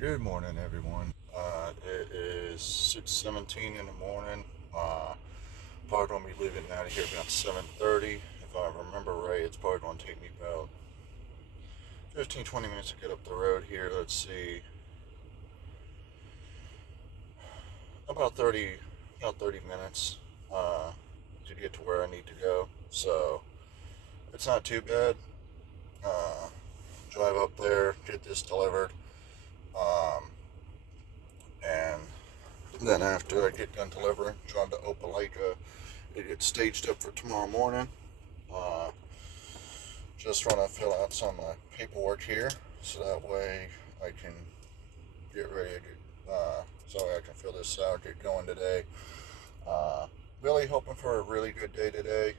Good morning, everyone. It is 6:17 in the morning. Probably gonna be leaving out of here about 7:30. If I remember right, it's probably gonna take me about 15, 20 minutes to get up the road here. Let's see, about 30, about 30 minutes to get to where I need to go. So it's not too bad. Uh, Drive up there, get this delivered, um, and then after I get done delivering, drive to Opelika. It gets staged up for tomorrow morning. Uh, just want to fill out some of my paperwork here, so that way I can get ready to so I can fill this out, get going today. Uh, really hoping for a really good day today.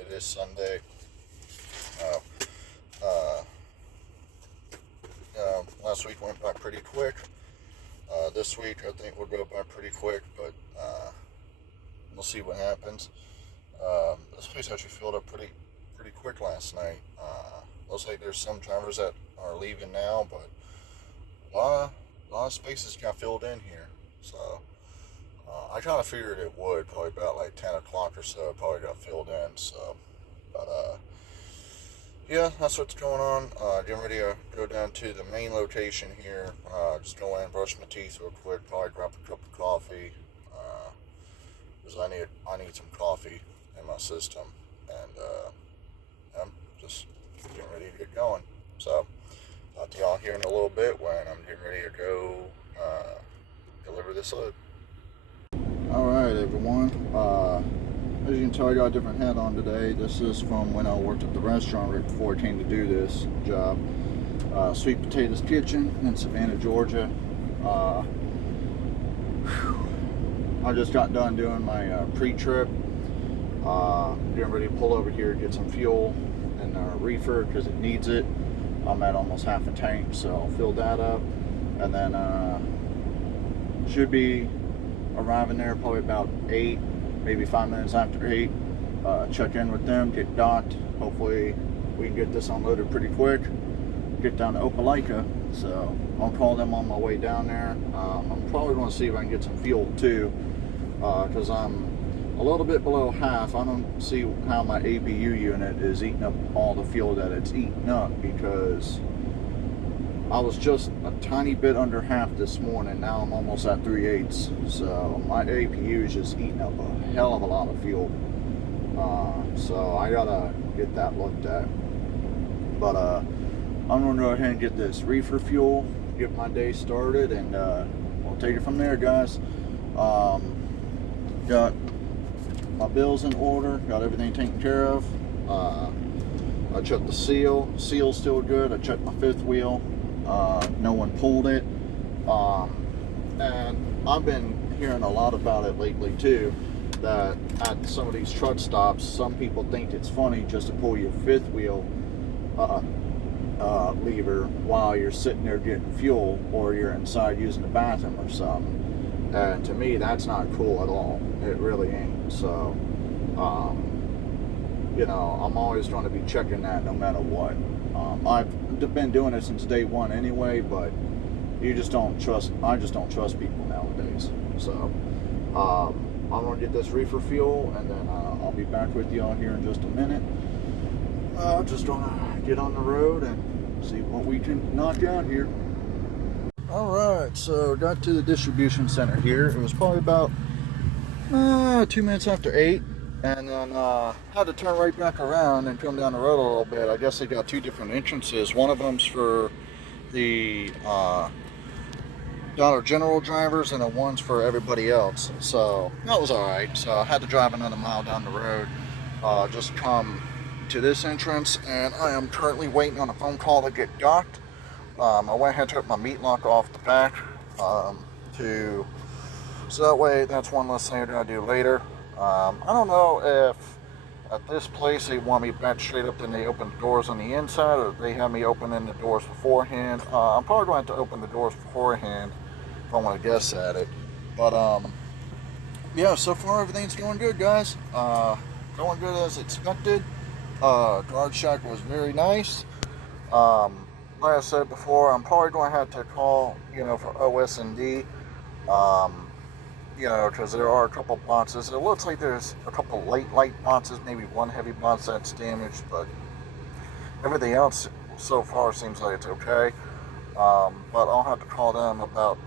It is Sunday. Uh, uh, Last week went by pretty quick. This week I think will go by pretty quick, but we'll see what happens. This place actually filled up pretty quick last night. Looks like there's some drivers that are leaving now, but a lot of spaces got filled in here. So I kind of figured it would, probably about like 10 o'clock or so. It probably got filled in. So, but yeah, that's what's going on. Getting ready to go down to the main location here. Just go in, brush my teeth real quick, probably grab a cup of coffee. Because I need some coffee in my system, and I'm just getting ready to get going. So, talk to y'all here in a little bit when I'm getting ready to go deliver this load. All right, everyone. As you can tell, I got a different hat on today. This is from when I worked at the restaurant right before I came to do this job. Sweet Potatoes Kitchen in Savannah, Georgia. I just got done doing my pre-trip. Getting ready to pull over here, get some fuel and reefer because it needs it. I'm at almost half a tank, so I'll fill that up, and then should be arriving there probably about 8, maybe 5 minutes after 8. Check in with them, get docked. Hopefully we can get this unloaded pretty quick. Get down to Opelika, so I'll call them on my way down there. I'm probably going to see if I can get some fuel too, because I'm a little bit below half. I don't see how my APU unit is eating up all the fuel that it's eating up, because I was just a tiny bit under half this morning. Now I'm almost at 3/8. So my APU is just eating up a hell of a lot of fuel. So I gotta get that looked at. But I'm gonna go ahead and get this reefer fuel, get my day started, and we'll take it from there, guys. Got my bills in order, got everything taken care of. I checked the seal's still good. I checked my fifth wheel, no one pulled it. And I've been hearing a lot about it lately too, that at some of these truck stops, some people think it's funny just to pull your fifth wheel lever while you're sitting there getting fuel, or you're inside using the bathroom or something. And to me, that's not cool at all. It really ain't. So, I'm always going to be checking that no matter what. I've been doing it since day one anyway, but I just don't trust people nowadays. So, I'm going to get this reefer fuel, and then I'll be back with y'all here in just a minute. Just going to get on the road and see what we can knock out here. Alright, so got to the distribution center here. It was probably about 2 minutes after 8, and then had to turn right back around and come down the road a little bit. I guess they got two different entrances. One of them's for the Dollar General drivers, and then one's for everybody else. So that was alright. So I had to drive another mile down the road, just come to this entrance, and I am currently waiting on a phone call to get docked. I went ahead and took my meat lock off the back, so that way that's one less thing I gotta do later. I don't know if at this place they want me back straight up, then they open the doors on the inside, or they have me opening the doors beforehand. I'm probably going to have to open the doors beforehand if I want to guess at it. But yeah, so far everything's going good, guys. Going good as expected. Guard shack was very nice. like I said before, I'm probably going to have to call, for OS&D, because there are a couple boxes. It looks like there's a couple light boxes, maybe one heavy box that's damaged, but everything else so far seems like it's okay. But I'll have to call them about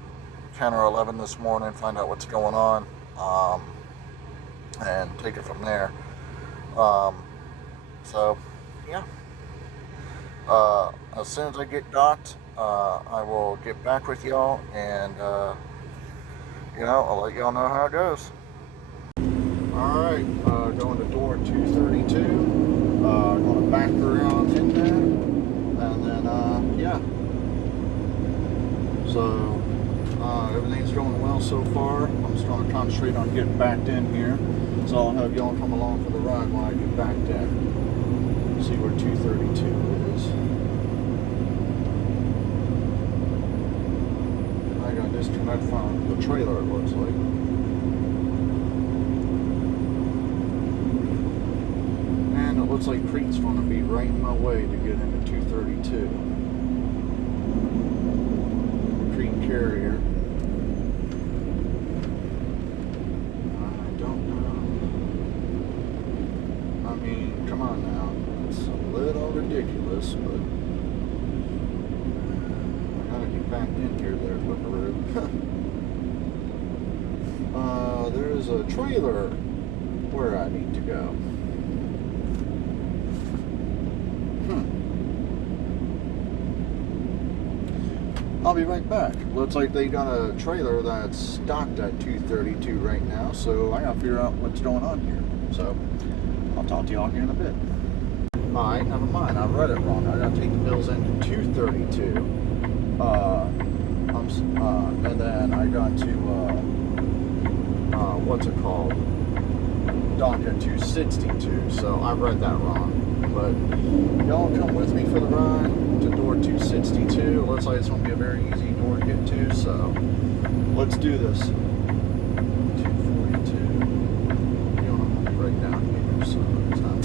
10 or 11 this morning, find out what's going on, and take it from there. So, yeah. As soon as I get docked, I will get back with y'all, and, I'll let y'all know how it goes. Alright, going to door 232. Going to back around in there, and then, yeah. So, everything's going well so far. I'm just going to concentrate on getting backed in here. So I'll have y'all come along for the ride while I get backed in. See where 232 is. I got disconnect from the trailer, it looks like. And it looks like Crete's going to be right in my way to get into 232. Crete carrier. Come on now, it's a little ridiculous, but I gotta get back in here there, Flipperoo. There's a trailer where I need to go. I'll be right back. Looks like they got a trailer that's stocked at 232 right now, so I gotta figure out what's going on here. So I'll talk to y'all here in a bit. Alright, never mind. I read it wrong. I gotta take the bills into 232. And then I got to, what's it called? Dock at 262. So I read that wrong. But y'all come with me for the ride to door 262. It looks like it's gonna be a very easy door to get to. So let's do this. 242. Right down here, so it's not.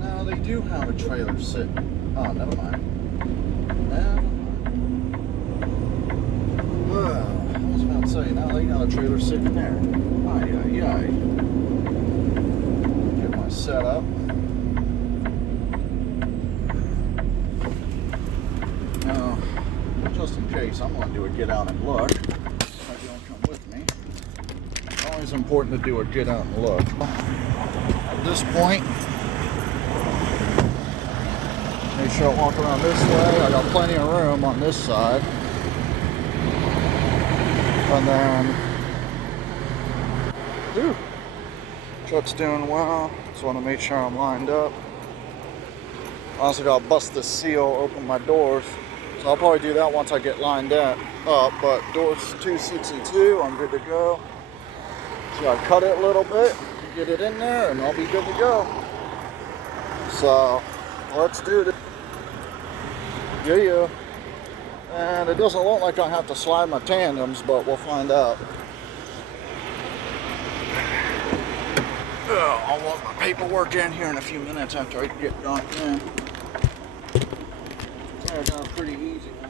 Now they do have a trailer sitting. Oh, never mind. Well, I was about to say, now they got a trailer sitting there. Ay. Get my setup. Now, just in case, I'm going to do a get out and look. If you don't come with me. It's always important to do a get out and look. At this point, make sure I walk around this way. I got plenty of room on this side. And then, truck's doing well. Just want to make sure I'm lined up. I also got to bust this seal, open my doors. So I'll probably do that once I get lined up. But doors 262, I'm good to go. So I cut it a little bit, get it in there, and I'll be good to go. So let's do this. Yeah. And it doesn't look like I have to slide my tandems, but we'll find out. I'll walk my paperwork in here in a few minutes after I get docked in. Turned out pretty easy now.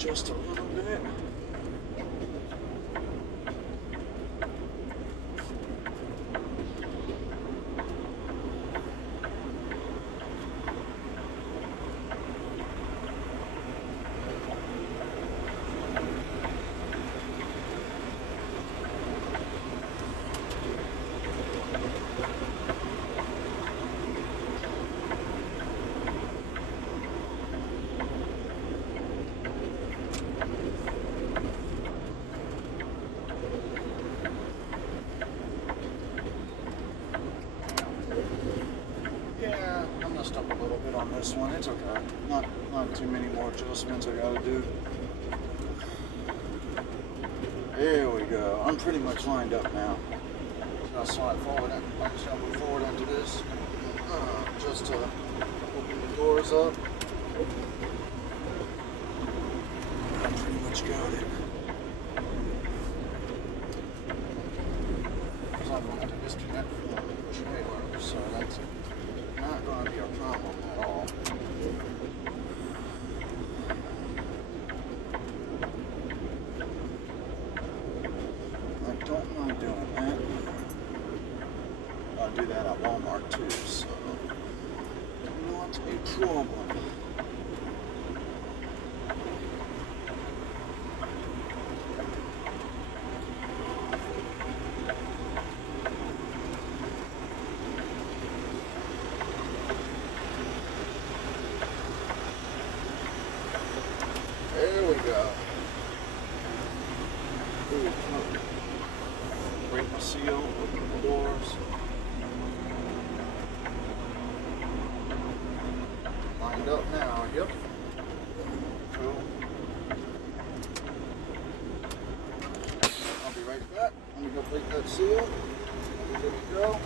just a little bit. Yeah, I messed up a little bit on this one. It's okay. Not too many more adjustments I gotta do. There we go. I'm pretty much lined up now. I'll slide forward and I'm just gonna move forward into this. Just to open the doors up. I pretty much got it. Because I'm going to disconnect from the trailer, so that's not going to be a problem at all. I don't mind doing that. I do that at Walmart too, so not a problem. There we go. Break my seal, open the doors. Lined up now, yep. Cool. I'll be right back. Let me go break that seal. There we go.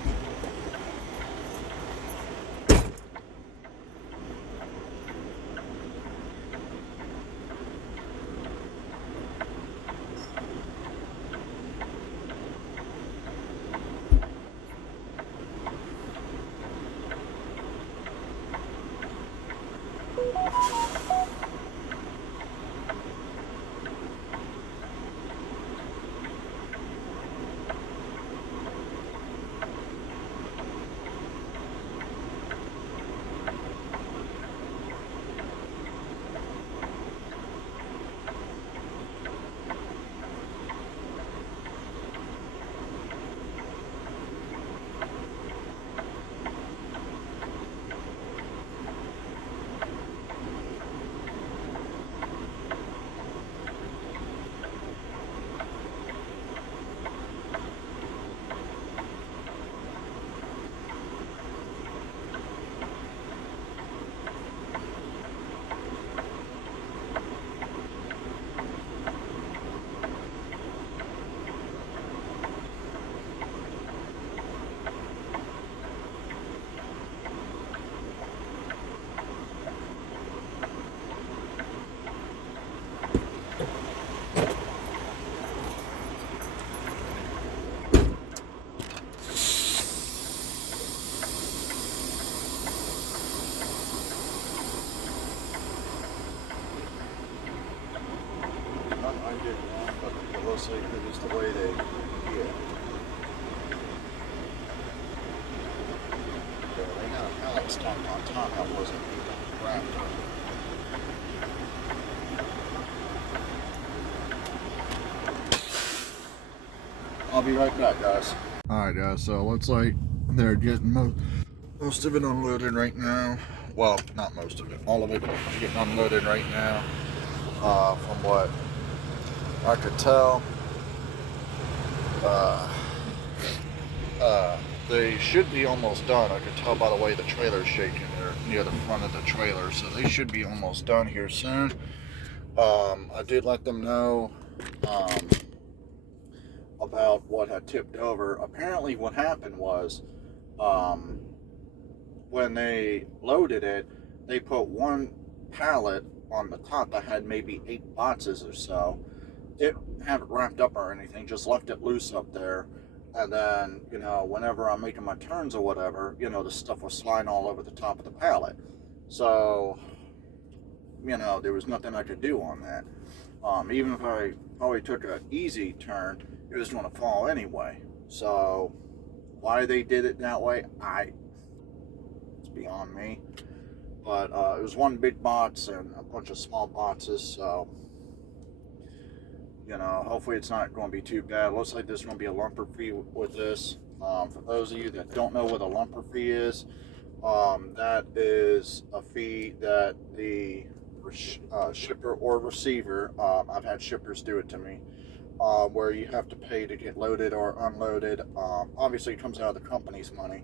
I did wrong, but it looks like it is the way they, yeah. They had a pallet stacked on top that wasn't even wrapped up. I'll be right back, guys. Alright guys, so it looks like they're getting most of it unloaded right now. Well, not most of it, all of it getting unloaded right now. From what I could tell, they should be almost done. I could tell by the way the trailer's shaking. They're near the front of the trailer, so they should be almost done here soon. I did let them know about what had tipped over. Apparently what happened was, when they loaded it, they put one pallet on the top that had maybe 8 boxes or so. Didn't have it wrapped up or anything, just left it loose up there. And then, you know, whenever I'm making my turns or whatever, you know, the stuff was sliding all over the top of the pallet. So you know, there was nothing I could do on that. Even if I probably took an easy turn, it was going to fall anyway. So why they did it that way, it's beyond me. But it was one big box and a bunch of small boxes, so you know, hopefully it's not going to be too bad. Looks like there's going to be a lumper fee with this. For those of you that don't know what a lumper fee is, that is a fee that the shipper or receiver, I've had shippers do it to me, where you have to pay to get loaded or unloaded. Obviously, it comes out of the company's money.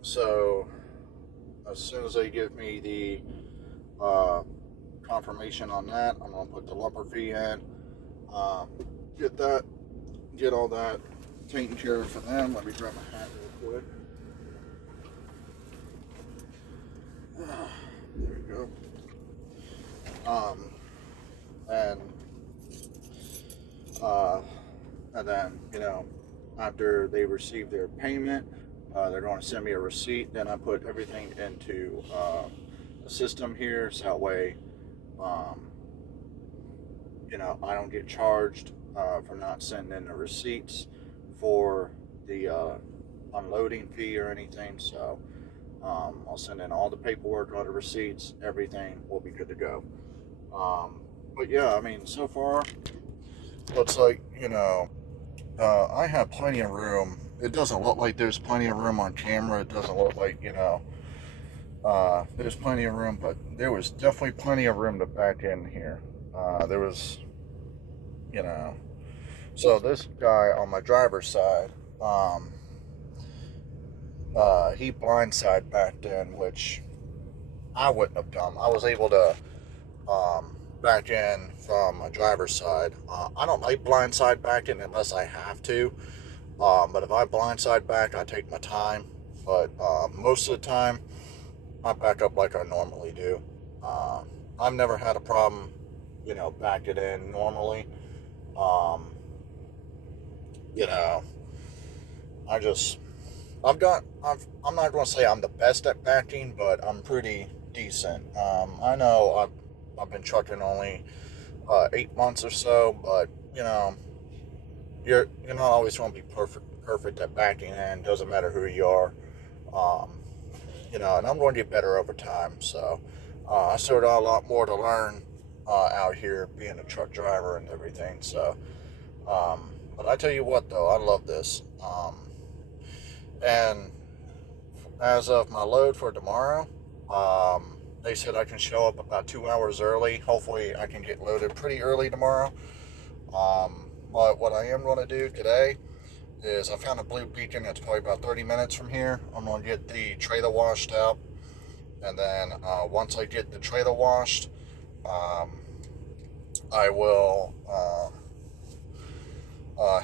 So as soon as they give me the confirmation on that, I'm going to put the lumper fee in, get all that taken care of for them. Let me grab my hat real quick. There we go. And then, you know, after they receive their payment, they're going to send me a receipt. Then I put everything into a system here, so that way, you know, I don't get charged for not sending in the receipts for the unloading fee or anything. So I'll send in all the paperwork, all the receipts, everything will be good to go. But yeah, I mean, so far, looks like, you know, I have plenty of room. It doesn't look like there's plenty of room on camera. It doesn't look like, you know, there's plenty of room, but there was definitely plenty of room to back in here. There was, you know, so this guy on my driver's side, he blindside backed in, which I wouldn't have done. I was able to back in from my driver's side. I don't like blindside backing unless I have to. But if I blindside back, I take my time. But most of the time, I back up like I normally do. I've never had a problem, you know, back it in normally. You know, I'm not going to say I'm the best at backing, but I'm pretty decent. I know I've been trucking only 8 months or so, but you know, you're not always going to be perfect at backing in. Doesn't matter who you are. You know, and I'm going to get better over time. So I still got a lot more to learn out here being a truck driver and everything. So, but I tell you what, though, I love this. And as of my load for tomorrow, they said I can show up about 2 hours early. Hopefully I can get loaded pretty early tomorrow. But what I am going to do today is I found a blue beacon that's probably about 30 minutes from here. I'm going to get the trailer washed out. And then once I get the trailer washed, I will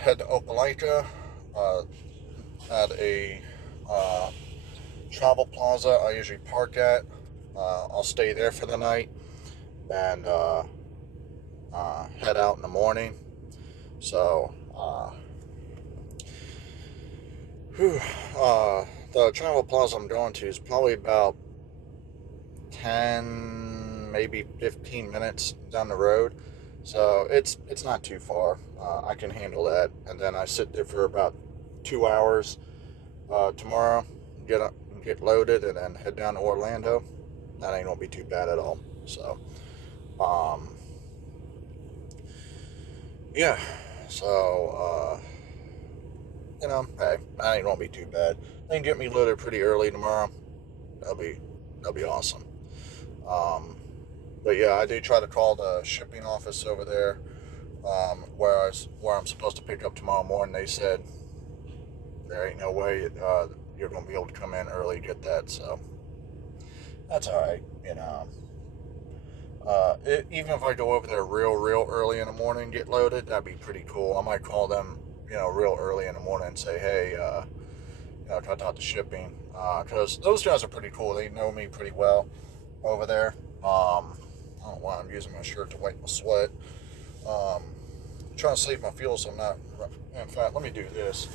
head to Opelika at a travel plaza I usually park at. I'll stay there for the night and head out in the morning. So, the travel plaza I'm going to is probably about 10, maybe 15 minutes down the road. So it's not too far. I can handle that. And then I sit there for about 2 hours tomorrow, get loaded, and then head down to Orlando. That ain't gonna be too bad at all. So, yeah. So, you know, hey, that ain't gonna be too bad. They can get me loaded pretty early tomorrow. That'll be awesome. But yeah, I do try to call the shipping office over there, where I'm supposed to pick up tomorrow morning. They said there ain't no way you're gonna be able to come in early to get that. So that's all right, you know. Even if I go over there real early in the morning and get loaded, that'd be pretty cool. I might call them, you know, real early in the morning and say, hey, you know, can I talk to shipping? Because those guys are pretty cool. They know me pretty well over there. I don't know why I'm using my shirt to wipe my sweat. I'm trying to save my fuel so I'm not... In fact, let me do this.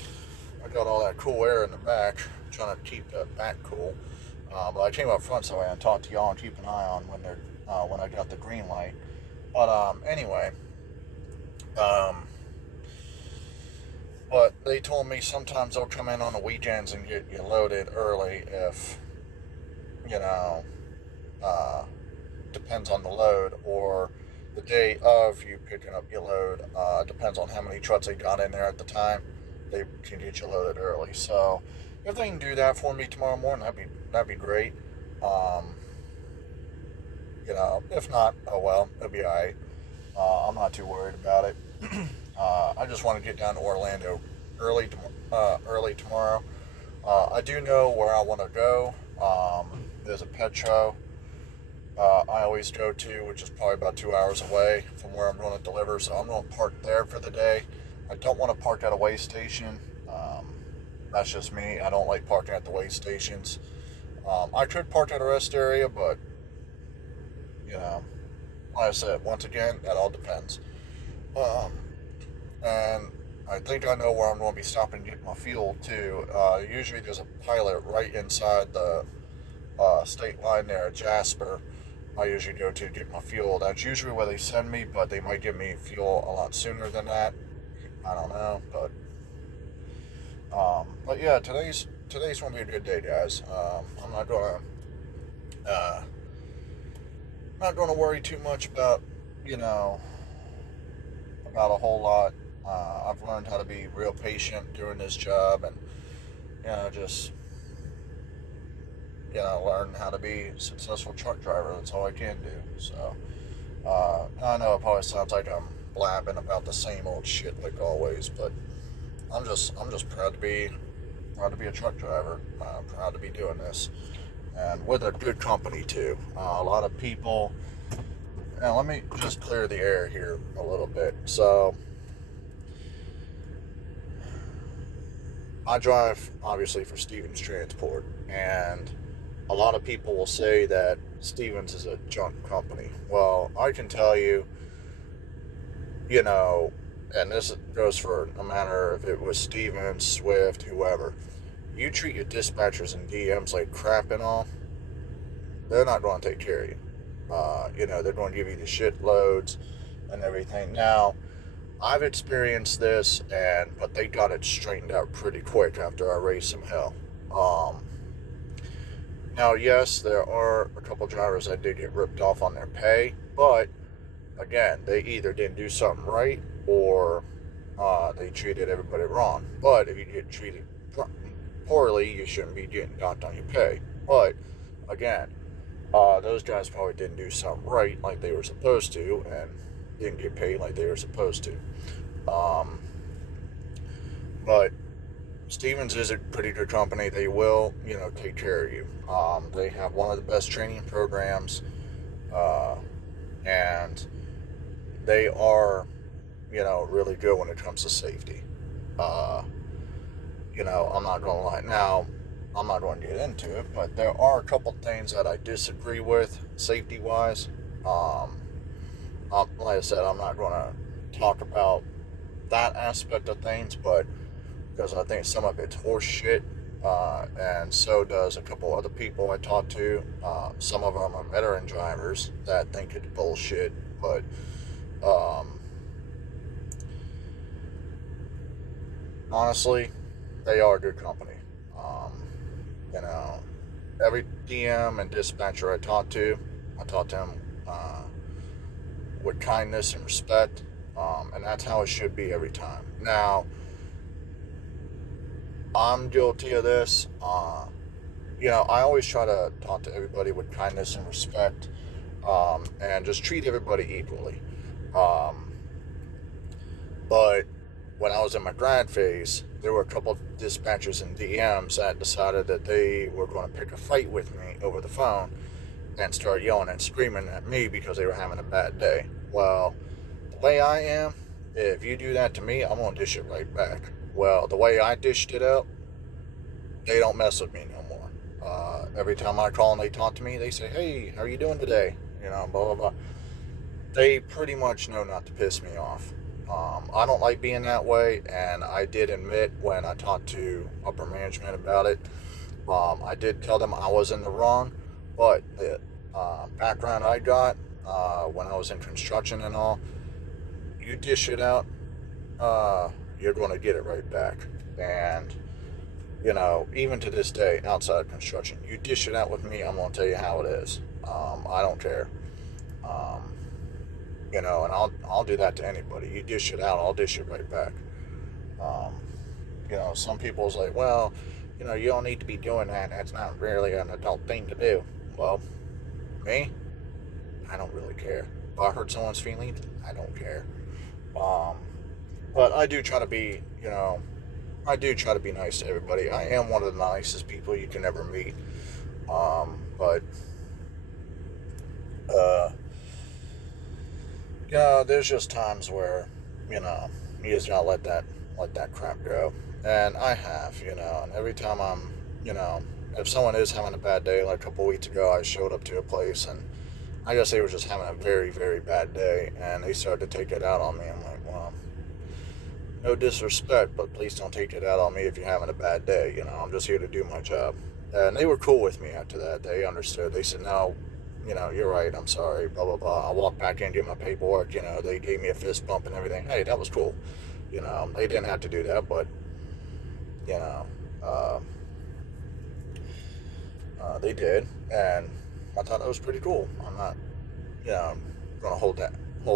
I got all that cool air in the back, trying to keep the back cool. But I came up front so I can talk to y'all and keep an eye on when I got the green light. But anyway, but they told me sometimes they'll come in on the weekends and get you loaded early if, you know, depends on the load, or the day of you picking up your load, depends on how many trucks they got in there at the time. They can get you loaded early. So if they can do that for me tomorrow morning, that'd be great. You know, if not, oh well, it'll be alright. I'm not too worried about it. I just want to get down to Orlando early tomorrow. I do know where I want to go. There's a pet show I always go to, which is probably about 2 hours away from where I'm going to deliver. So I'm going to park there for the day. I don't want to park at a weigh station. That's just me. I don't like parking at the weigh stations. I could park at a rest area, but, you know, like I said, once again, that all depends. And I think I know where I'm going to be stopping to get my fuel too. Usually there's a pilot right inside the state line there at Jasper. I usually go to get my fuel. That's usually where they send me, but they might give me fuel a lot sooner than that. I don't know, but yeah, today's gonna be a good day, guys. I'm not gonna worry too much about, you know, about a whole lot. I've learned how to be real patient doing this job, and, you know, just, you know, learn how to be a successful truck driver. That's all I can do. So I know it probably sounds like I'm blabbing about the same old shit like always, but I'm just proud to be a truck driver. Proud to be doing this, and with a good company too. A lot of people. Now let me just clear the air here a little bit. So I drive obviously for Stevens Transport, and a lot of people will say that Stevens is a junk company. Well, I can tell you, you know, and this goes for no matter if it was Stevens, Swift, whoever, you treat your dispatchers and DMs like crap and all, they're not going to take care of you. You know, they're going to give you the shit loads and everything. Now, I've experienced this, but they got it straightened out pretty quick after I raised some hell. Now, yes, there are a couple drivers that did get ripped off on their pay, but again, they either didn't do something right or they treated everybody wrong. But if you get treated poorly, you shouldn't be getting docked on your pay. But again, those guys probably didn't do something right like they were supposed to, and didn't get paid like they were supposed to. But Stevens is a pretty good company. They will, you know, take care of you. They have one of the best training programs, and they are, you know, really good when it comes to safety. You know, I'm not going to lie. Now, I'm not going to get into it, but there are a couple things that I disagree with safety-wise. Like I said, I'm not going to talk about that aspect of things, but because I think some of it's horse shit, and so does a couple other people I talked to. Some of them are veteran drivers that think it's bullshit, but honestly, they are a good company. You know, every DM and dispatcher I talked to them with kindness and respect, and that's how it should be every time. Now, I'm guilty of this. You know, I always try to talk to everybody with kindness and respect, and just treat everybody equally. But when I was in my grad phase, there were a couple dispatchers and DMs that decided that they were going to pick a fight with me over the phone and start yelling and screaming at me because they were having a bad day. Well, the way I am, if you do that to me, I'm going to dish it right back. Well, the way I dished it out, they don't mess with me no more. Every time I call and they talk to me, they say, "Hey, how are you doing today?" You know, blah, blah, blah. They pretty much know not to piss me off. I don't like being that way, and I did admit when I talked to upper management about it I did tell them I was in the wrong, but the background I got when I was in construction and all, you dish it out, you're going to get it right back. And, even to this day, outside of construction, you dish it out with me, I'm going to tell you how it is. I don't care. And I'll do that to anybody. You dish it out, I'll dish it right back. Some people's like, well, you don't need to be doing that. That's not really an adult thing to do. Well, me, I don't really care. If I hurt someone's feelings, I don't care. But I do try to be, nice to everybody. I am one of the nicest people you can ever meet. But there's just times where, you just gotta let that crap go. And I have, and every time if someone is having a bad day, like a couple weeks ago, I showed up to a place and I guess they were just having a very, very bad day and they started to take it out on me. I'm like, well, no disrespect, but please don't take it out on me if you're having a bad day. I'm just here to do my job. And they were cool with me after that. They understood. They said, no, you're right. I'm sorry, blah, blah, blah. I walked back in, get my paperwork. They gave me a fist bump and everything. Hey, that was cool. They didn't have to do that, but, they did. And I thought that was pretty cool. I'm not, going to hold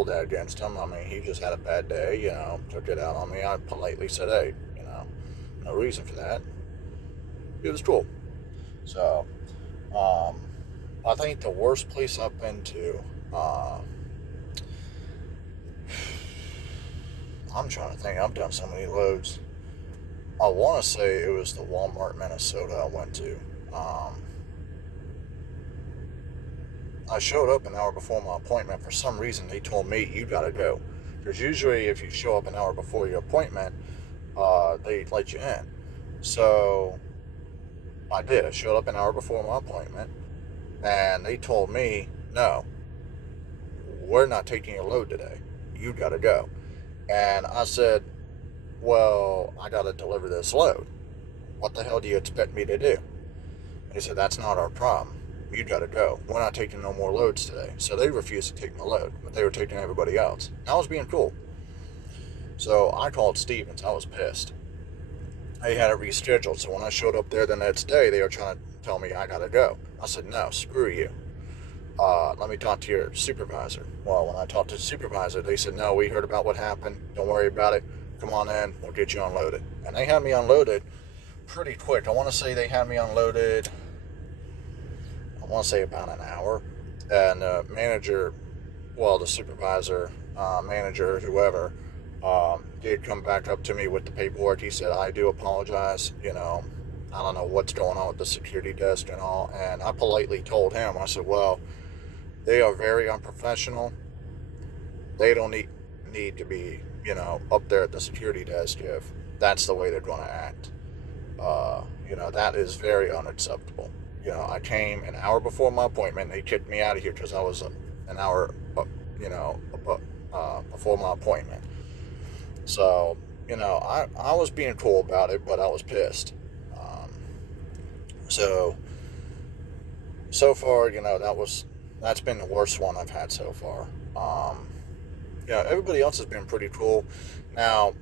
that against him. I mean, he just had a bad day, took it out on me. I politely said, hey, no reason for that. It was cool. So, I think the worst place I've been to, I'm trying to think. I've done so many loads. I want to say it was the Walmart, Minnesota I went to. I showed up an hour before my appointment. For some reason, they told me, you got to go. Because usually if you show up an hour before your appointment, they let you in. So I did. I showed up an hour before my appointment. And they told me, no, we're not taking a load today. You got to go. And I said, well, I got to deliver this load. What the hell do you expect me to do? And he said, that's not our problem. You got to go. We're not taking no more loads today. So they refused to take my load, but they were taking everybody else. I was being cool. So I called Stevens. I was pissed. They had it rescheduled. So when I showed up there the next day, they were trying to tell me I got to go. I said, no, screw you. Let me talk to your supervisor. Well, when I talked to the supervisor, they said, no, we heard about what happened. Don't worry about it. Come on in. We'll get you unloaded. And they had me unloaded pretty quick. I want to say they had me unloaded, about an hour. And the manager, the supervisor, manager, whoever, did come back up to me with the paperwork. He said, I do apologize. I don't know what's going on with the security desk and all. And I politely told him, I said, well, they are very unprofessional. They don't need to be, up there at the security desk if that's the way they're going to act. That is very unacceptable. I came an hour before my appointment. They kicked me out of here because I was an hour, before my appointment. So, I was being cool about it, but I was pissed. So far, that's been the worst one I've had so far. Everybody else has been pretty cool. Now,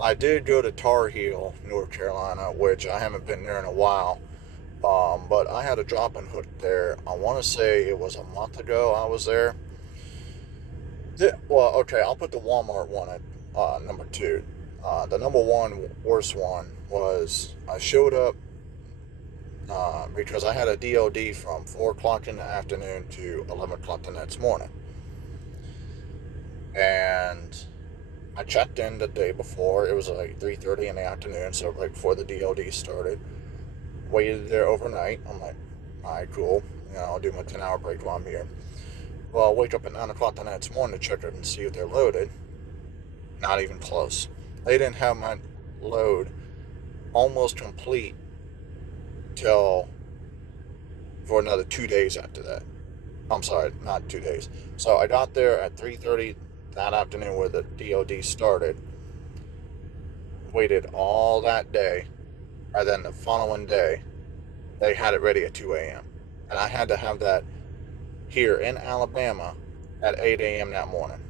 I did go to Tar Heel, North Carolina, which I haven't been there in a while. But I had a drop-in hook there. I want to say it was a month ago I was there. I'll put the Walmart one at number 2. The number 1 worst one was I showed up because I had a DOD from 4 o'clock in the afternoon to 11 o'clock the next morning. And I checked in the day before. It was like 3:30 in the afternoon, so right before the DOD started. Waited there overnight. I'm like, all right, cool. I'll do my 10-hour break while I'm here. Well, I'll wake up at 9 o'clock the next morning to check it and see if they're loaded. Not even close. They didn't have my load almost complete for another 2 days after that. I'm sorry, not 2 days. So I got there at 3:30 that afternoon where the DOD started. Waited all that day and then the following day, they had it ready at 2 a.m. And I had to have that here in Alabama at 8 a.m. that morning.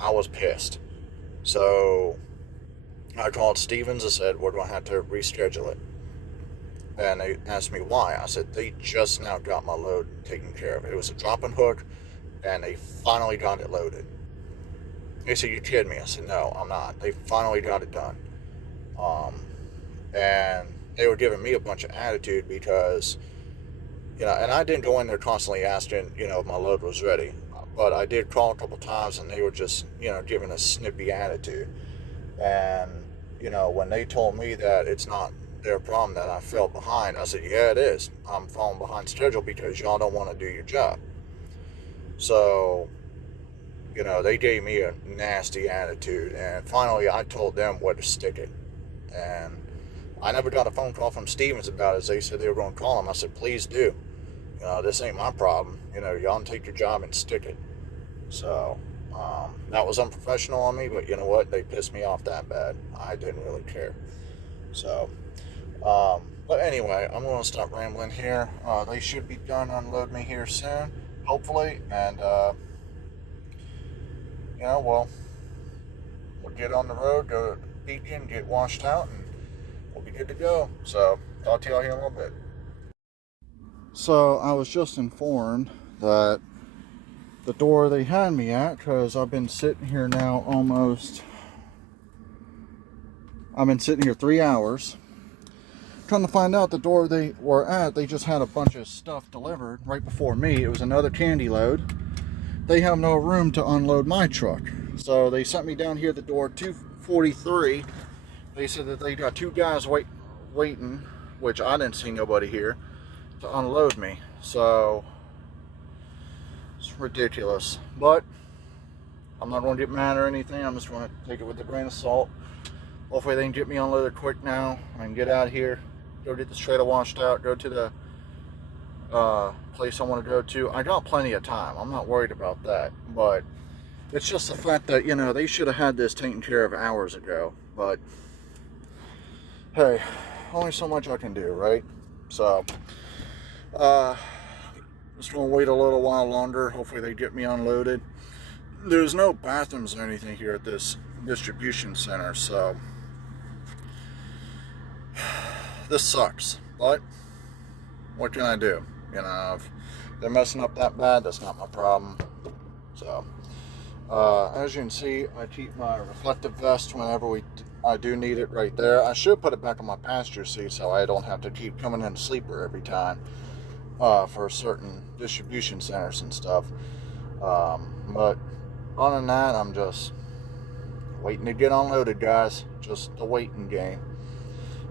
I was pissed. So I called Stevens and said, we're going to have to reschedule it. And they asked me why. I said, they just now got my load taken care of. It was a drop and hook, and they finally got it loaded. They said, you kidding me? I said, no, I'm not. They finally got it done. And they were giving me a bunch of attitude because, and I didn't go in there constantly asking, if my load was ready. But I did call a couple times, and they were just, giving a snippy attitude. And, when they told me that it's not their problem that I fell behind, I said, yeah, it is. I'm falling behind schedule because y'all don't want to do your job. So, they gave me a nasty attitude, and finally I told them where to stick it. And I never got a phone call from Stevens about it. They said they were going to call him. I said, please do. This ain't my problem. Y'all take your job and stick it. So, that was unprofessional on me, but you know what? They pissed me off that bad. I didn't really care. So, but anyway, I'm going to stop rambling here. They should be done unload me here soon, hopefully, and, we'll get on the road, go to Beacon, get washed out, and we'll be good to go. So, talk to y'all here in a little bit. So, I was just informed that the door they had me at, because I've been sitting here now I've been sitting here 3 hours. Trying to find out the door they were at, they just had a bunch of stuff delivered right before me. It was another candy load. They have no room to unload my truck. So they sent me down here at the door 243. They said that they got 2 guys waiting, which I didn't see nobody here, to unload me. So it's ridiculous. But I'm not going to get mad or anything. I'm just going to take it with a grain of salt. Hopefully they can get me unloaded quick now. I can get out of here, go get this trailer washed out, go to the place I want to go to. I got plenty of time. I'm not worried about that. But it's just the fact that, they should have had this taken care of hours ago. But, hey, only so much I can do, right? So, just going to wait a little while longer. Hopefully they get me unloaded. There's no bathrooms or anything here at this distribution center, so this sucks. But what can I do? If they're messing up that bad, that's not my problem. So, as you can see, I keep my reflective vest whenever I do need it right there. I should put it back on my passenger seat so I don't have to keep coming in a sleeper every time for certain distribution centers and stuff. But other than that, I'm just waiting to get unloaded, guys. Just the waiting game.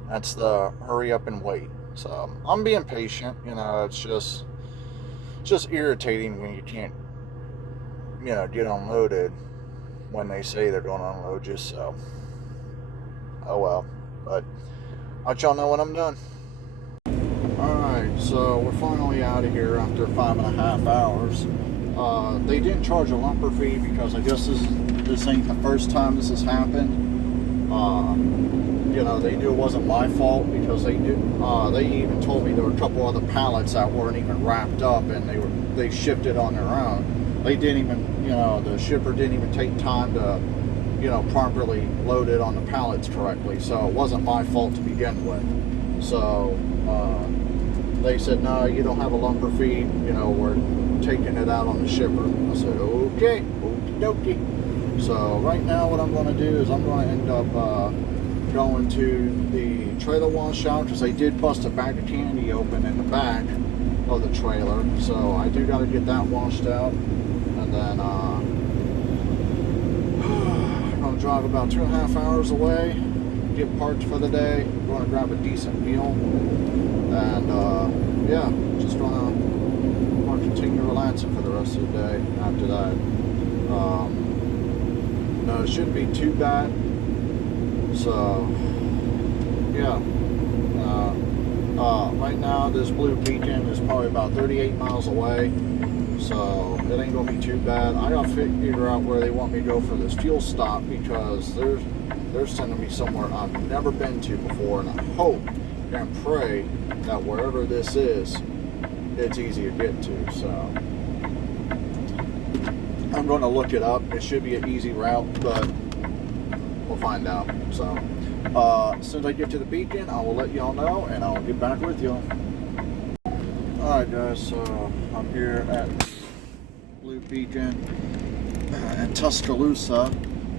That's the hurry up and wait. So I'm being patient. It's just irritating when you can't, get unloaded when they say they're going to unload you. So, oh well. But I'll let y'all know when I'm done. Alright, so we're finally out of here after 5.5 hours. They didn't charge a lumper fee because I guess this ain't the first time this has happened. They knew it wasn't my fault because they even told me there were a couple other pallets that weren't even wrapped up and they shipped it on their own. They didn't even, the shipper didn't even take time to, properly load it on the pallets correctly. So it wasn't my fault to begin with. So they said, no, you don't have a lumper fee. We're taking it out on the shipper. I said, okay, okie dokie. So right now what I'm going to do is I'm going to end up going to the trailer wash out because they did bust a bag of candy open in the back of the trailer. So I do got to get that washed out. And then I'm going to drive about 2.5 hours away, get parked for the day. I'm going to grab a decent meal. And yeah, just going to continue relaxing for the rest of the day after that. No, it shouldn't be too bad. So yeah, right now this Blue Beacon is probably about 38 miles away, so it ain't gonna be too bad. I gotta figure out where they want me to go for this fuel stop because there's they're sending me somewhere I've never been to before, and I hope and pray that wherever this is, it's easy to get to. So I'm going to look it up. It should be an easy route, but we'll find out. So as soon as I get to the beacon, I will let y'all know, and I'll get back with y'all. Alright guys, so I'm here at Blue Beacon in Tuscaloosa,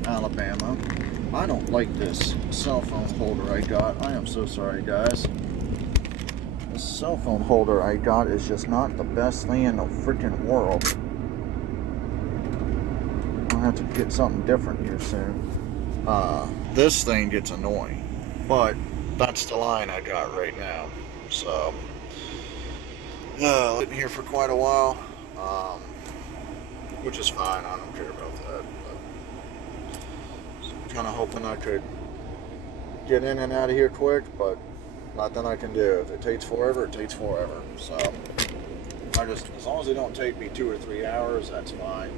Alabama. I don't like this cell phone holder I got. I am so sorry, guys. This cell phone holder I got is just not the best thing in the freaking world. I'll have to get something different here soon. This thing gets annoying, but that's the line I got right now. So I've been here for quite a while, which is fine. I don't care about that. But kind of hoping I could get in and out of here quick, but nothing I can do. If it takes forever, it takes forever. So as long as it don't take me 2 or 3 hours, that's fine.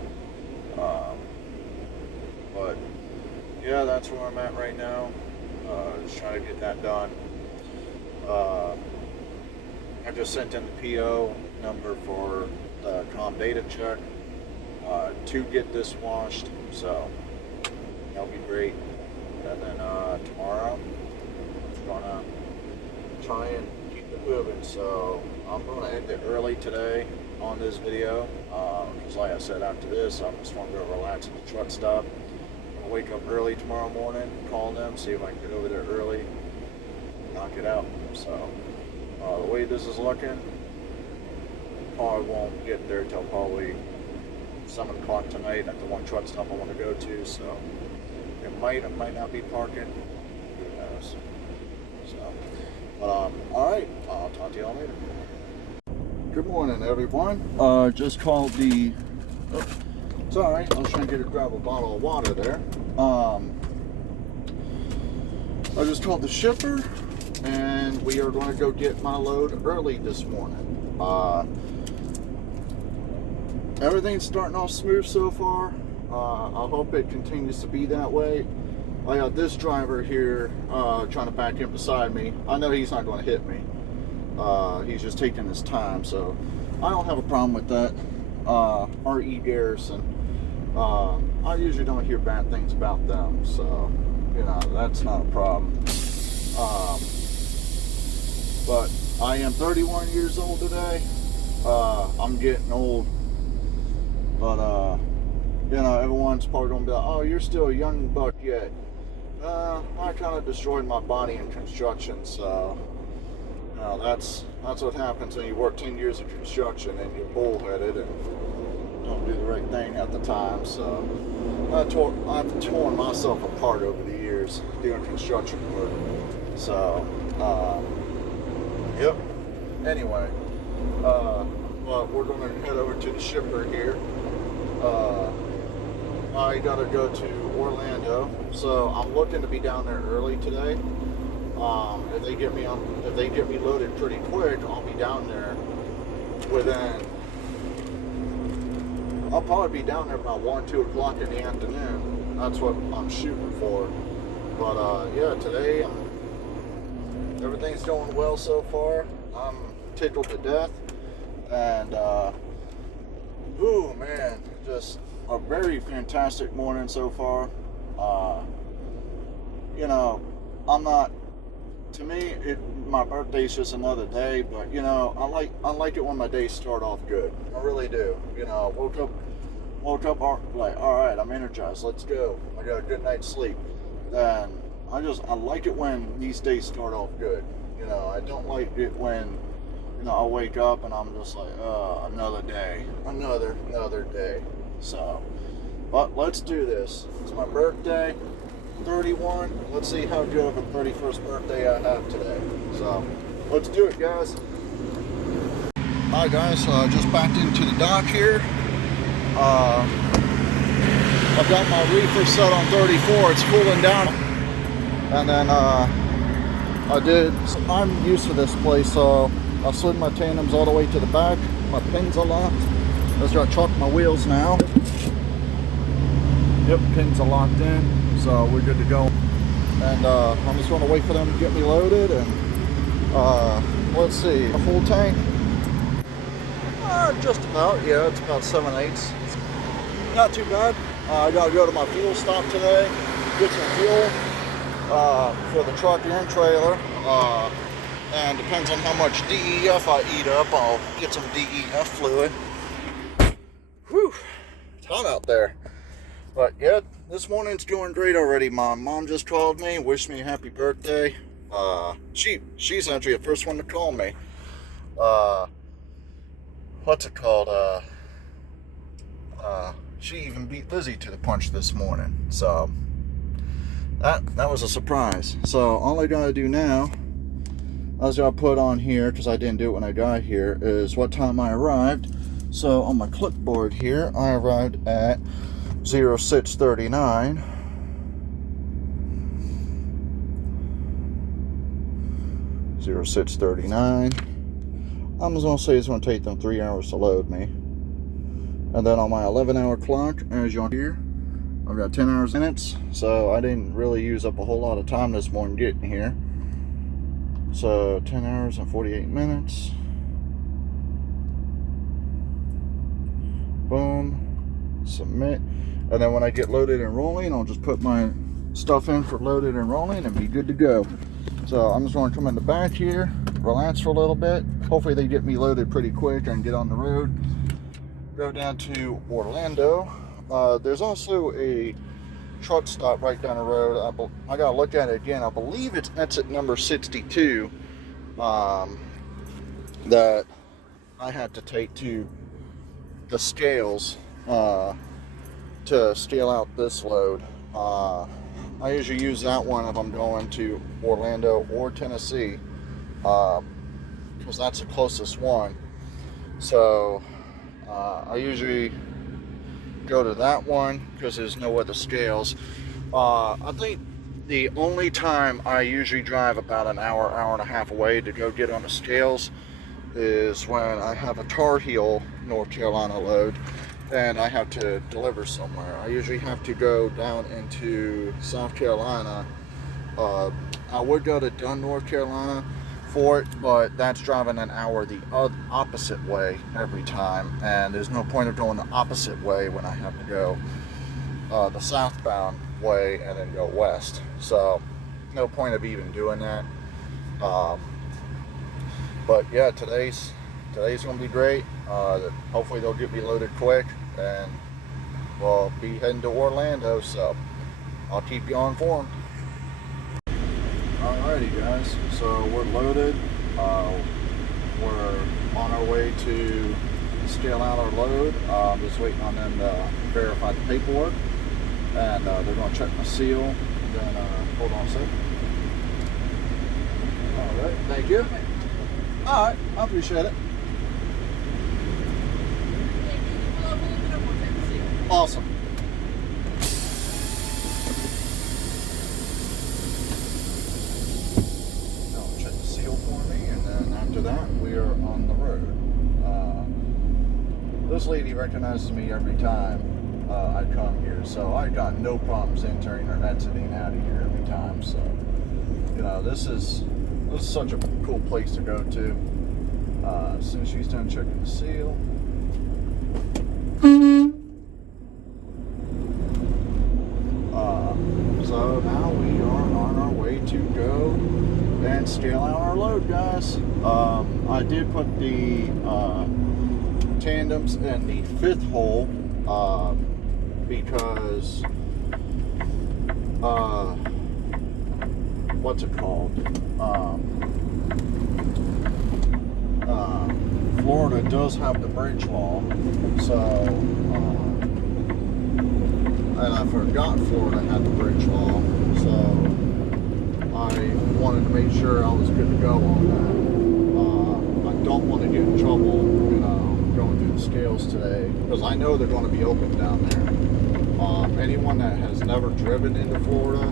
But yeah, that's where I'm at right now. Just trying to get that done. I just sent in the PO number for the comm data check to get this washed, so that'll be great. And then tomorrow I'm gonna try and keep it moving. So I'm gonna end it early today on this video, because like I said, after this I'm just gonna go relax at the truck stop. I'm gonna wake up early tomorrow morning, call them, see if I can get over there early, knock it out. So the way this is looking, probably won't get there till probably 7 o'clock tonight at the one truck stop I want to go to. So it might not be parking. Who knows? So, but all right, I'll talk to y'all later. Good morning, everyone. Just called the. Oh, sorry, I was trying to grab a bottle of water there. I just called the shipper, and we are going to go get my load early this morning. Everything's starting off smooth so far. I hope it continues to be that way. I got this driver here trying to back in beside me. I know he's not going to hit me. He's just taking his time, so I don't have a problem with that. R.E. Garrison, I usually don't hear bad things about them, so you know, that's not a problem. But I am 31 years old today. I'm getting old, but you know, everyone's probably gonna be like, "Oh, you're still a young buck yet." I kind of destroyed my body in construction, so you know, that's what happens when you work 10 years of construction and you're bullheaded and don't do the right thing at the time. So I've torn myself apart over the years doing construction work. So yep. Anyway, well, we're going to head over to the shipper here. I gotta go to Orlando, so I'm looking to be down there early today. If they get me loaded pretty quick, I'll be down there I'll probably be down there about 1-2 o'clock in the afternoon. That's what I'm shooting for. But yeah, today everything's going well so far. I'm tickled to death, and ooh man, just a very fantastic morning so far. You know, to me, my birthday's just another day, but you know, I like it when my days start off good. I really do. You know, woke up like, all right, I'm energized. Let's go. I got a good night's sleep. And I like it when these days start off good. You know, I don't like it when, you know, I wake up and I'm just like, another day, another day. So, but let's do this. It's my birthday, 31. Let's see how good of a 31st birthday I have today. So, let's do it, guys. Hi, guys. Just backed into the dock here. I've got my reefer set on 34. It's cooling down. And then I'm used to this place, so I slid my tandems all the way to the back. My pins are locked. I just got to chuck my wheels now. Yep, pins are locked in, so we're good to go. and I'm just going to wait for them to get me loaded. And let's see, a full tank. Just about, yeah, it's about 7/8. Not too bad. I got to go to my fuel stop today, get some fuel for the truck and trailer. And depends on how much DEF I eat up, I'll get some DEF fluid. Whew, it's hot out there. But yeah, this morning's going great already. My mom just called me, wished me a happy birthday. She's actually the first one to call me. What's it called? She even beat Lizzie to the punch this morning. So that was a surprise. So all I gotta do now, I was gonna put on here, because I didn't do it when I got here, is what time I arrived. So on my clipboard here, I arrived at 06:39. I'm just gonna say it's gonna take them 3 hours to load me. And then on my 11-hour clock, as you'll hear, I've got 10 hours minutes. So I didn't really use up a whole lot of time this morning getting here. So 10 hours and 48 minutes. Boom. Submit. And then when I get loaded and rolling, I'll just put my stuff in for loaded and rolling and be good to go. So I'm just going to come in the back here, relax for a little bit. Hopefully they get me loaded pretty quick and get on the road. Go down to Orlando. There's also a truck stop right down the road. I gotta look at it again. I believe it's exit number 62 that I had to take to the scales to scale out this load. I usually use that one if I'm going to Orlando or Tennessee, because that's the closest one. So I usually go to that one because there's no other scales. I think the only time I usually drive about an hour and a half away to go get on the scales is when I have a Tar Heel, North Carolina load, and I have to deliver somewhere. I usually have to go down into South Carolina. I would go to Dunn, North Carolina for it, but that's driving an hour the opposite way every time, and there's no point of going the opposite way when I have to go the southbound way and then go west. So no point of even doing that. But yeah, today's gonna be great. Hopefully they'll get me loaded quick, and we'll be heading to Orlando, so I'll keep you on informed. Alrighty guys, so we're loaded. We're on our way to scale out our load. Just waiting on them to verify the paperwork, and they're going to check my seal. And then hold on a second. Alright, thank you. Alright, I appreciate it. Awesome. Check the seal for me, and then after that we are on the road. This lady recognizes me every time I come here, so I got no problems entering or exiting out of here every time. So you know, this is such a cool place to go to. As soon as she's done checking the seal. So now we are on our way to go and scale out our load, guys. I did put the tandems in the 5th hole because what's it called? Florida does have the bridge law, so and I forgot Florida had the bridge law, so I wanted to make sure I was good to go on that. I don't want to get in trouble, you know, going through the scales today, because I know they're going to be open down there. Anyone that has never driven into Florida,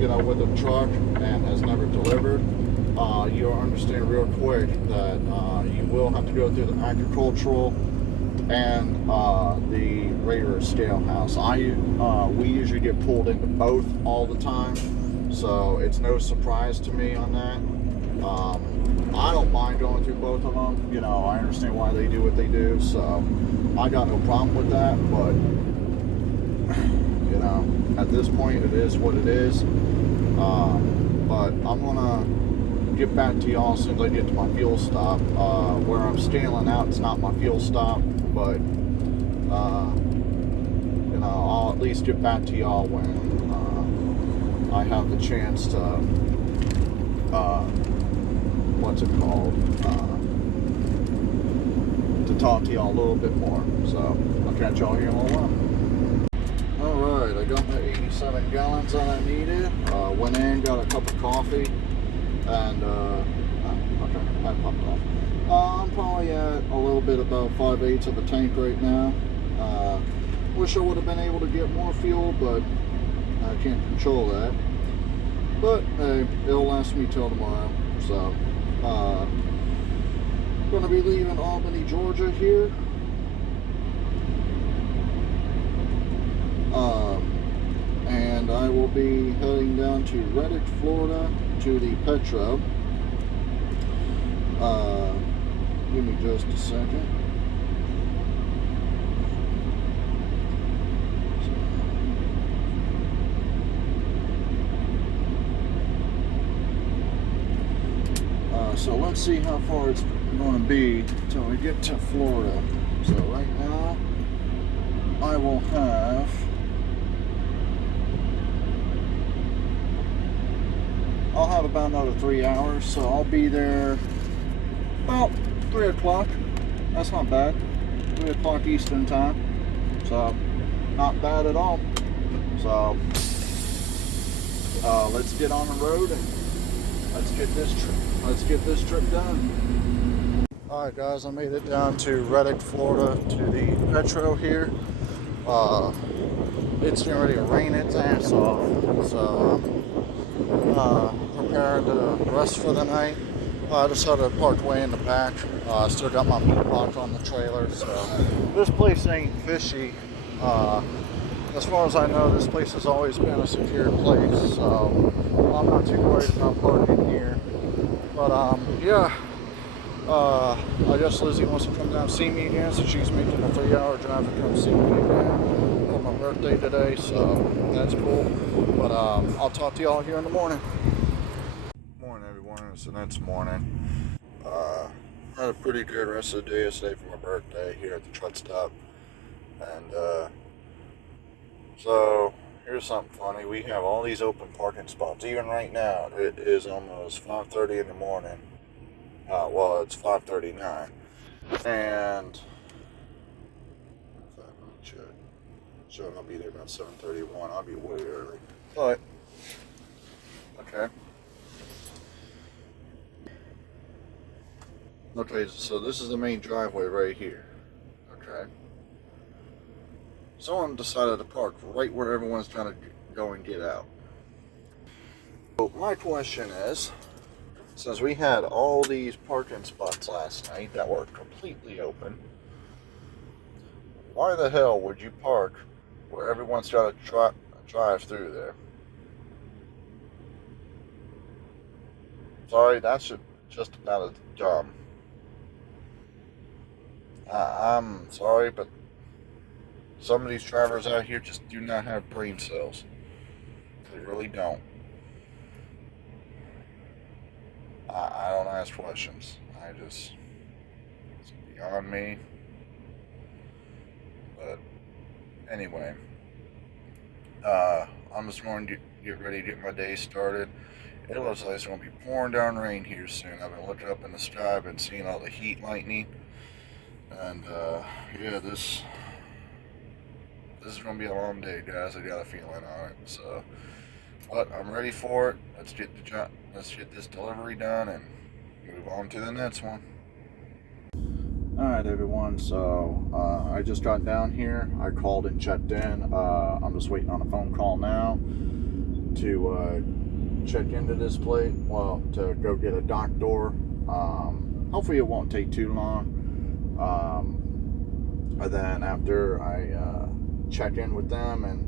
you know, with a truck and has never delivered, you'll understand real quick that you will have to go through the agricultural and the regular scale house. We usually get pulled into both all the time, so it's no surprise to me on that. I don't mind going through both of them. You know, I understand why they do what they do, so I got no problem with that. But you know, at this point, it is what it is. But I'm gonna get back to y'all as soon as I get to my fuel stop. Where I'm scaling out, it's not my fuel stop, but you know, I'll at least get back to y'all when I have the chance to what's it called, to talk to y'all a little bit more. So I'll catch y'all here in a little while. Alright, I got my 87 gallons that I needed. Went in, got a cup of coffee, and okay, that popped off. I'm probably at a little bit about 5/8 of the tank right now. Wish I would have been able to get more fuel, but I can't control that. But hey, it'll last me till tomorrow. So gonna be leaving Albany, Georgia here. And I will be heading down to Reddick, Florida, to the Petro. Give me just a second. So let's see how far it's going to be till we get to Florida. So right now, I will have about another 3 hours, so I'll be there about 3 o'clock. That's not bad. 3 o'clock Eastern time, so not bad at all. So let's get on the road and let's get this trip done. All right, guys, I made it down to Reddick, Florida, to the Petro here. It's getting ready to rain its ass off, so preparing to rest for the night. I decided to park way in the back. I still got my meat box on the trailer, so this place ain't fishy. As far as I know, this place has always been a secure place, so I'm not too worried about parking here. But yeah, I guess Lizzie wants to come down and see me again, so she's making a 3-hour drive to come see me again for my birthday today, so that's cool. But I'll talk to y'all here in the morning. Morning, everyone. It's the next morning. Had a pretty good rest of the day yesterday for my birthday here at the truck stop, and so here's something funny. We have all these open parking spots. Even right now, it is almost 5:30 in the morning. Well, it's 5:39, and so I'll be there about 7:31. I'll be way early, but okay. Okay, so this is the main driveway right here. Okay. Someone decided to park right where everyone's trying to go and get out. So my question is, since we had all these parking spots last night that were completely open, why the hell would you park where everyone's trying to drive through there? Sorry, that's just about as dumb. I'm sorry, but some of these drivers out here just do not have brain cells. They really don't. I don't ask questions. It's beyond me. But anyway, I'm just going to get ready to get my day started. It looks like it's going to be pouring down rain here soon. I've been looking up in the sky, I've been seeing all the heat lightning. And yeah, this is going to be a long day, guys. I got a feeling on it. So, but I'm ready for it. Let's get this delivery done and move on to the next one. All right, everyone. So I just got down here. I called and checked in. I'm just waiting on a phone call now to check into this place. Well, to go get a dock door. Hopefully, it won't take too long. And then after I check in with them and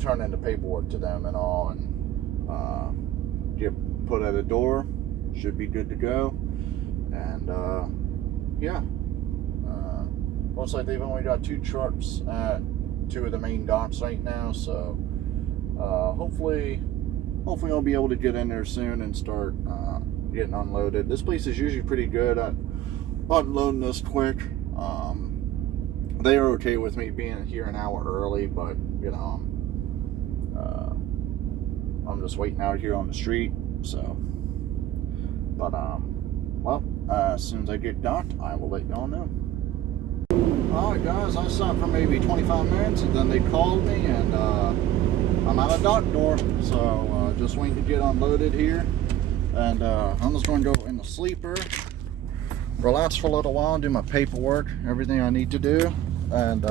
turn in the paperwork to them and all, and get put at a door, should be good to go. And yeah, looks like they've only got 2 trucks at 2 of the main docks right now, so hopefully I'll be able to get in there soon and start getting unloaded. This place is usually pretty good at unloading us quick. They are okay with me being here an hour early, but you know, I'm just waiting out here on the street. So, but well, as soon as I get docked, I will let y'all know. Alright guys, I stopped for maybe 25 minutes and then they called me, and I'm at a dock door, so just waiting to get unloaded here. And I'm just going to go in the sleeper, relax for a little while, do my paperwork, everything I need to do, and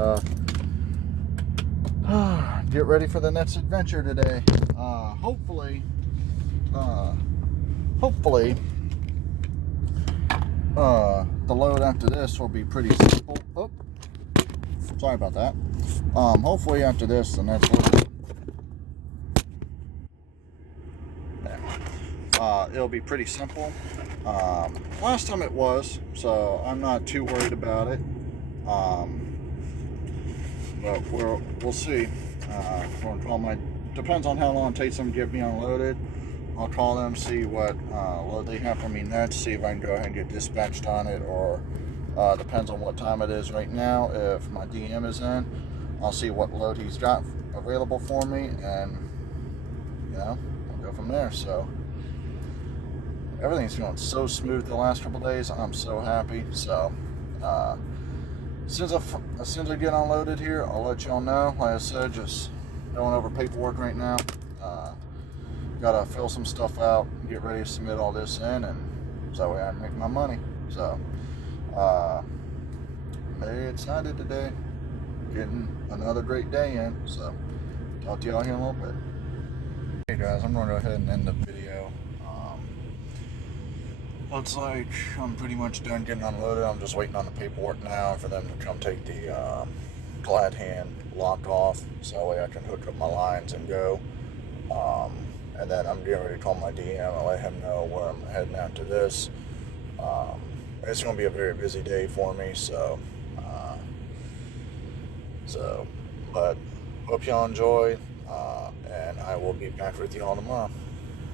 get ready for the next adventure today. Hopefully the load after this will be pretty simple. Oh, sorry about that. Hopefully after this, the next load, it'll be pretty simple. Last time it was, so I'm not too worried about it. But we'll see. We'll call depends on how long it takes them to get me unloaded. I'll call them, see what load they have for me next, see if I can go ahead and get dispatched on it, or depends on what time it is right now. If my DM is in, I'll see what load he's got available for me, and you know, I'll go from there. So everything's going so smooth the last couple days. I'm so happy. So as soon as I get unloaded here, I'll let y'all know. Like I said, just going over paperwork right now. Gotta fill some stuff out, get ready to submit all this in, and so that way I can make my money. So very excited today, getting another great day in. So talk to y'all here in a little bit. Hey guys, I'm gonna go ahead and end the video. Looks like I'm pretty much done getting unloaded. I'm just waiting on the paperwork now for them to come take the glad hand lock off, so that way I can hook up my lines and go. And then I'm getting ready to call my DM and let him know where I'm heading after this. It's going to be a very busy day for me, but hope y'all enjoy, and I will be back with you all tomorrow.